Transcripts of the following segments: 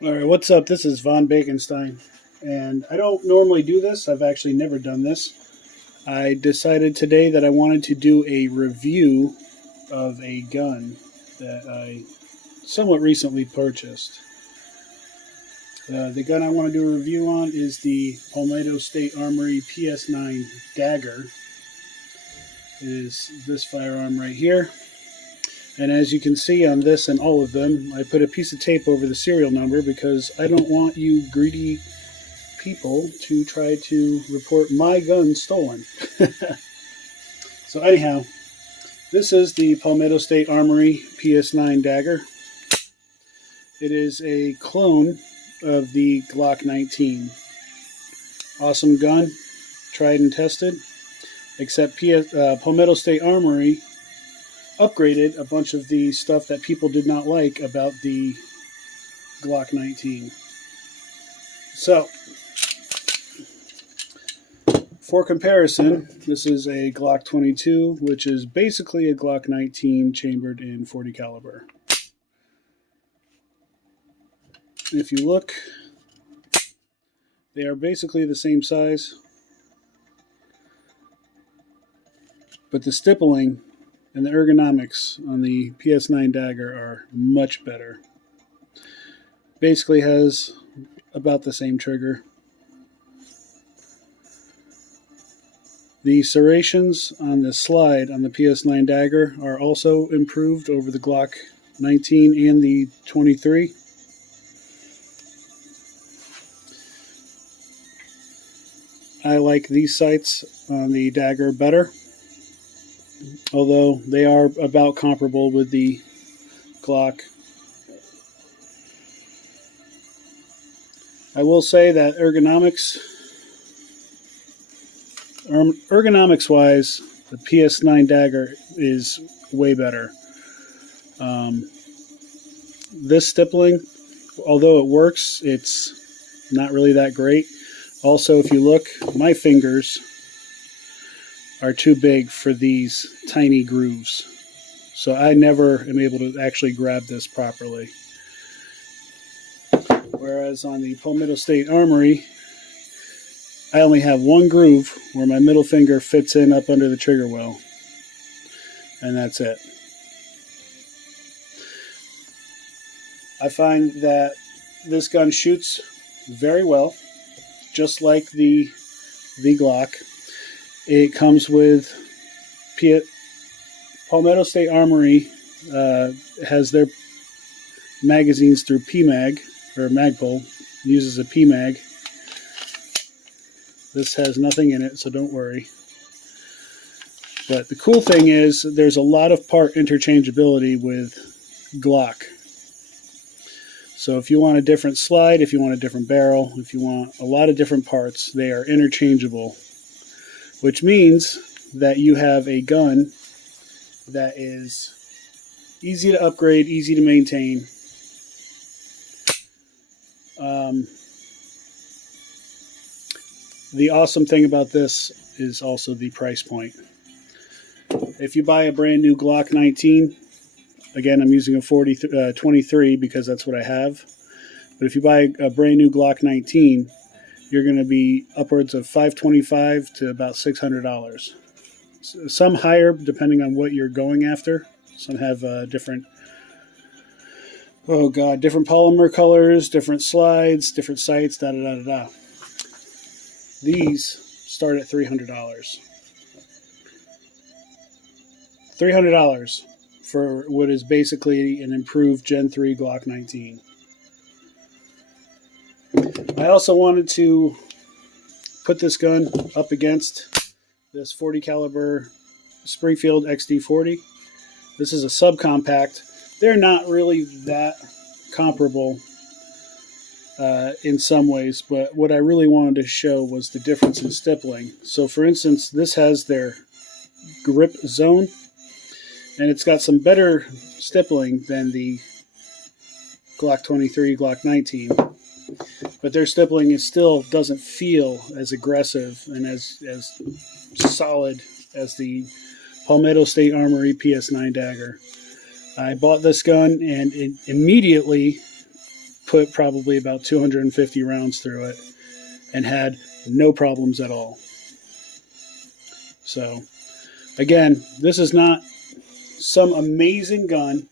All right, what's up? This is Von Bakenstein, and I don't normally do this. I've actually never done this. I decided today that I wanted to do a review of a gun that I somewhat recently purchased. The gun I want to do a review on is the Palmetto State Armory PS9 Dagger. It is this firearm right here. And as you can see on this and all of them, I put a piece of tape over the serial number because I don't want you greedy people to try to report my gun stolen. So anyhow, this is the Palmetto State Armory PS9 Dagger. It is a clone of the Glock 19. Awesome gun, tried and tested, except Palmetto State Armory upgraded a bunch of the stuff that people did not like about the Glock 19. So, for comparison, this is a Glock 22, which is basically a Glock 19 chambered in .40 caliber. If you look, they are basically the same size, but the stippling and the ergonomics on the PS9 Dagger are much better. Basically has about the same trigger. The serrations on the slide on the PS9 Dagger are also improved over the Glock 19 and the 23. I like these sights on the Dagger better, although they are about comparable with the Glock. I will say that ergonomics wise, the PS9 Dagger is way better. This stippling, although it works, it's not really that great. Also, if you look, my fingers are too big for these tiny grooves. So I never am able to actually grab this properly. Whereas on the Palmetto State Armory, I only have one groove where my middle finger fits in up under the trigger well. And that's it. I find that this gun shoots very well, just like the Glock. It comes with Palmetto State Armory has their magazines through PMag, or Magpul, uses a PMag. This has nothing in it, so don't worry. But the cool thing is there's a lot of part interchangeability with Glock. So if you want a different slide, if you want a different barrel, if you want a lot of different parts, they are interchangeable, which means that you have a gun that is easy to upgrade, easy to maintain. The awesome thing about this is also the price point. If you buy a brand new Glock 19, again, I'm using a 23 because that's what I have. But if you buy a brand new Glock 19, you're going to be upwards of $525 to about $600. Some higher depending on what you're going after. Some have different polymer colors, different slides, different sights, da-da-da-da-da. These start at $300. $300 for what is basically an improved Gen 3 Glock 19. I also wanted to put this gun up against this .40 caliber Springfield XD40. This is a subcompact. They're not really that comparable in some ways, but what I really wanted to show was the difference in stippling. So for instance, this has their grip zone, and it's got some better stippling than the Glock 23, Glock 19. But their stippling still doesn't feel as aggressive and as solid as the Palmetto State Armory PS9 Dagger. I bought this gun and it immediately put probably about 250 rounds through it and had no problems at all. So, again, this is not some amazing gun.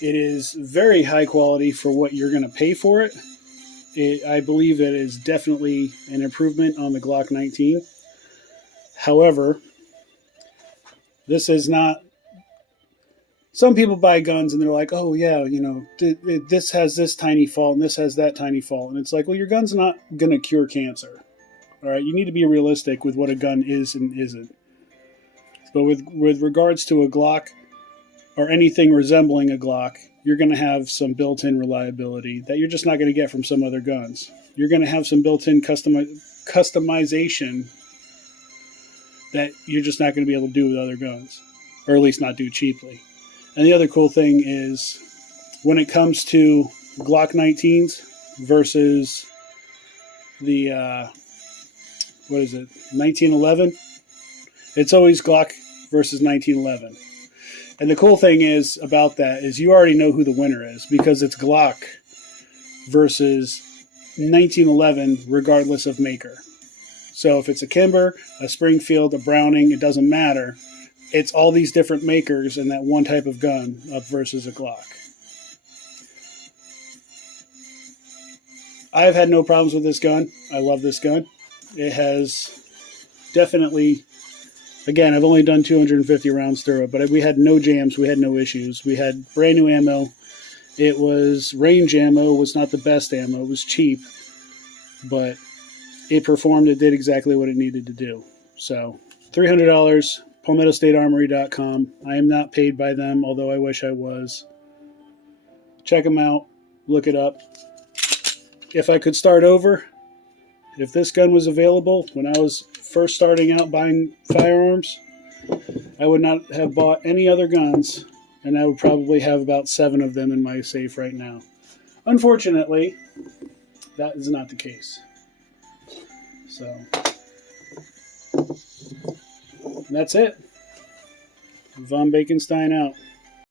It is very high quality for what you're going to pay for it. I believe it is definitely an improvement on the Glock 19. However, this is not... Some people buy guns and they're like, oh yeah, you know, this has this tiny fault and this has that tiny fault. And it's like, well, your gun's not going to cure cancer. All right, you need to be realistic with what a gun is and isn't. But with regards to a Glock or anything resembling a Glock, you're going to have some built-in reliability that you're just not going to get from some other guns. You're going to have some built-in customization that you're just not going to be able to do with other guns, or at least not do cheaply. And the other cool thing is when it comes to Glock 19s versus the, 1911, it's always Glock versus 1911. And the cool thing is about that is you already know who the winner is because it's Glock versus 1911 regardless of maker. So if it's a Kimber, a Springfield, a Browning, it doesn't matter. It's all these different makers in that one type of gun up versus a Glock. I've had no problems with this gun. I love this gun. It has definitely, again, I've only done 250 rounds through it, but we had no jams. We had no issues. We had brand new ammo. It was range ammo. It was not the best ammo. It was cheap, but it performed. It did exactly what it needed to do. So $300, PalmettoStateArmory.com. I am not paid by them, although I wish I was. Check them out. Look it up. If I could start over, if this gun was available when I was first starting out buying firearms, I would not have bought any other guns, and I would probably have about 7 of them in my safe right now. Unfortunately, that is not the case. So, that's it. Von Bakenstein out.